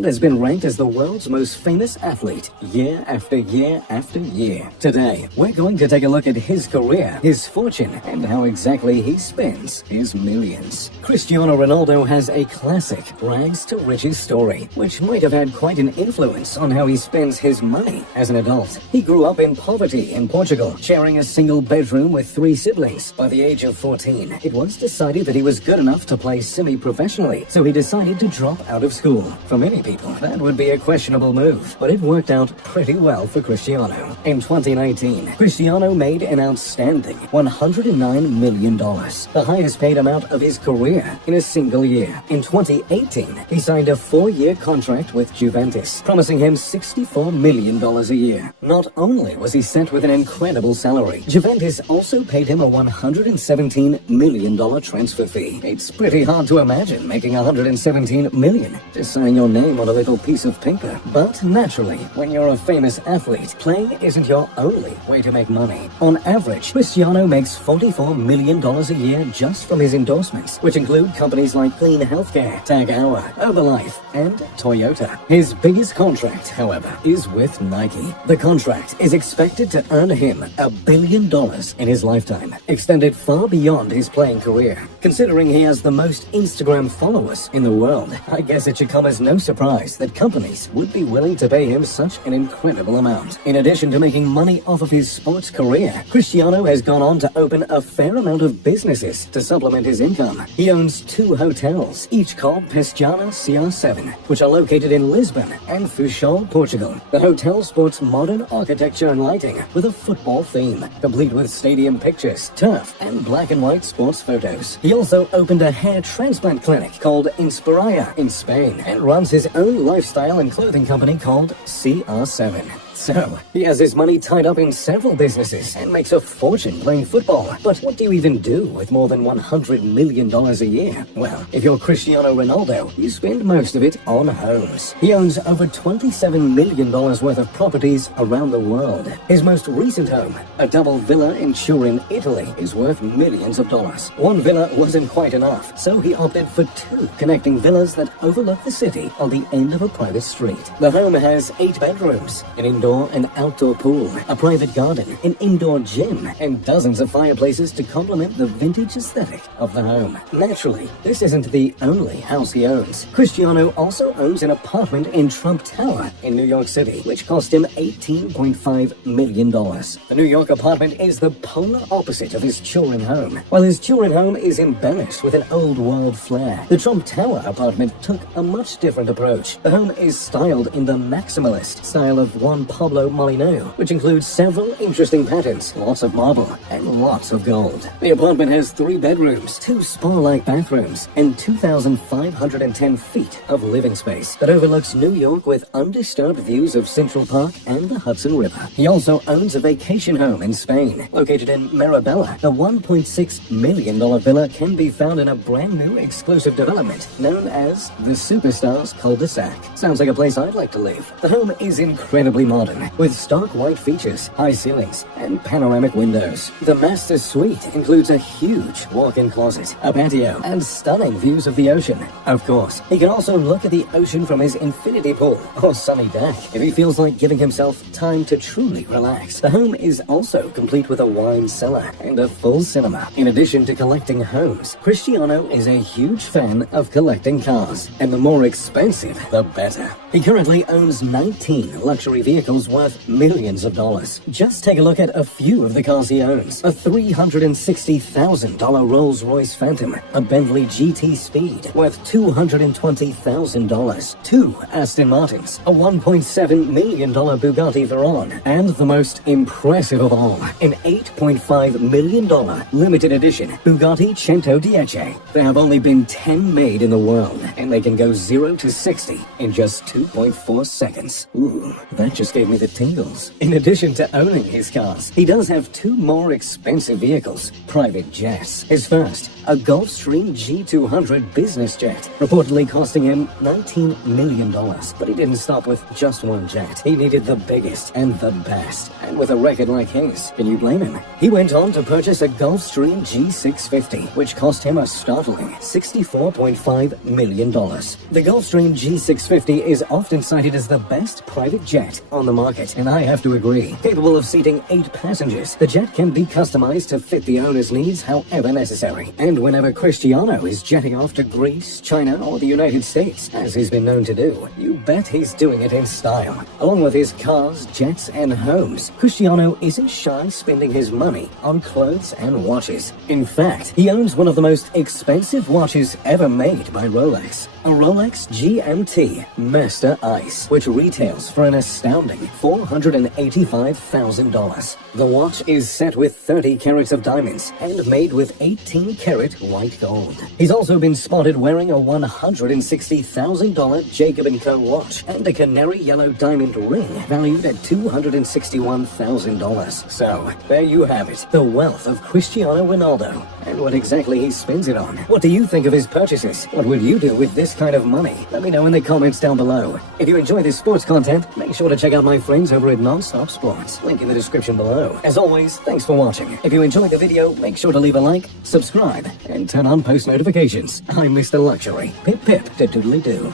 and has been ranked as the world's most famous athlete year after year after year. Today, we're going to take a look at his career, his fortune, and how exactly he spends his millions. Cristiano Ronaldo has a classic rags to riches story, which might have had quite an influence on how he spends his money as an adult. He grew up in poverty in Portugal, sharing a single bedroom with 3 siblings. By the age of 14, it was decided that he was good enough to play semi-professionally, so he decided to drop out of school. For many people, that would be a questionable move, but it worked out pretty well for Cristiano. In 2019, Cristiano made an outstanding $109 million, the highest paid amount of his career in a single year. In 2018, he signed a 4-year contract with Juventus, promising him $64 million a year. Not only was he sent with an incredible salary, Juventus also paid him a $117 million transfer fee. It's pretty hard to imagine making $117 million to sign your name on a little piece of paper. But naturally, when you're a famous athlete, playing isn't your only way to make money. On average, Cristiano makes $44 million a year just from his endorsements, which include companies like Clean Healthcare, Tag Heuer, Herbalife, and Toyota. His biggest contract, however, is with Nike. The contract is expected to earn him $1 billion in his lifetime, extended far beyond his playing career. Considering he has the most Instagram followers in the world, I guess it should come as no surprise that companies would be willing to pay him such an incredible amount. In addition to making money off of his sports career, Cristiano has gone on to open a fair amount of businesses to supplement his income. He owns 2 hotels, each called Pestana CR7, which are located in Lisbon and Funchal, Portugal. The hotel sports modern architecture and lighting with a football theme, complete with stadium pictures, turf, and black and white sports photos. He also opened a hair transplant clinic called Inspiraya in Spain and runs his own lifestyle and clothing company called CR7. So, he has his money tied up in several businesses and makes a fortune playing football. But what do you even do with more than $100 million a year? Well, if you're Cristiano Ronaldo, you spend most of it on homes. He owns over $27 million worth of properties around the world. His most recent home, a double villa in Turin, Italy, is worth millions of dollars. One villa wasn't quite enough, so he opted for 2 connecting villas that overlook the city on the end of a private street. The home has 8 bedrooms, an indoor and outdoor pool, a private garden, an indoor gym, and dozens of fireplaces to complement the vintage aesthetic of the home. Naturally, this isn't the only house he owns. Cristiano also owns an apartment in Trump Tower in New York City, which cost him $18.5 million. The New York apartment is the polar opposite of his Turin home. While his Turin home is embellished with an old world flair, the Trump Tower apartment took a much different approach. The home is styled in the maximalist style of Juan Pablo Molyneux, which includes several interesting patterns, lots of marble, and lots of gold. The apartment has 3 bedrooms, 2 spa-like bathrooms, and 2,510 feet of living space that overlooks New York with undisturbed views of Central Park and the Hudson River. He also owns a vacation home in Spain, located in Marabella. The $1.6 million villa can be found in a brand new exclusive development known as the Superstars Cul-de-sac. Sounds like a place I'd like to live. The home is incredibly modern, with stark white features, high ceilings, and panoramic windows. The master suite includes a huge walk-in closet, a patio, and stunning views of the ocean. Of course, he can also look at the ocean from his infinity pool or sunny deck if he feels like giving himself time to truly relax. The home is also complete with a wine cellar and a full cinema. In addition to collecting homes, Cristiano is a huge fan of collecting cars, and the more expensive, the better. He currently owns 19 luxury vehicles worth millions of dollars. Just take a look at a few of the cars he owns. A $360,000 Rolls-Royce Phantom, a Bentley GT Speed worth $220,000, 2 Aston Martins, a $1.7 million Bugatti Veyron, and the most impressive of all, an $8.5 million limited edition Bugatti 110. There have only been 10 made in the world, and they can go 0 to 60 in just 2.4 seconds. Ooh, that just gave gave me the tingles. In addition to owning his cars, he does have two more expensive vehicles, private jets. His first, a Gulfstream G200 business jet, reportedly costing him $19 million. But he didn't stop with just one jet. He needed the biggest and the best. And with a record like his, can you blame him? He went on to purchase a Gulfstream G650, which cost him a startling $64.5 million. The Gulfstream G650 is often cited as the best private jet on the market, and I have to agree. Capable of seating 8 passengers, the jet can be customized to fit the owner's needs however necessary. And whenever Cristiano is jetting off to Greece, China, or the United States, as he's been known to do, you bet he's doing it in style. Along with his cars, jets, and homes, Cristiano isn't shy spending his money on clothes and watches. In fact, he owns one of the most expensive watches ever made by Rolex, a Rolex GMT Master Ice, which retails for an astounding $485,000. The watch is set with 30 carats of diamonds and made with 18-karat white gold. He's also been spotted wearing a $160,000 Jacob & Co. watch and a canary yellow diamond ring valued at $261,000. So, there you have it, the wealth of Cristiano Ronaldo and what exactly he spends it on. What do you think of his purchases? What would you do with this kind of money? Let me know in the comments down below. If you enjoy this sports content, make sure to check out my friends over at Nonstop Sports. Link in the description below. As always, thanks for watching. If you enjoyed the video, make sure to leave a like, subscribe, and turn on post notifications. I'm Mr. Luxury. Pip pip to doodly doo.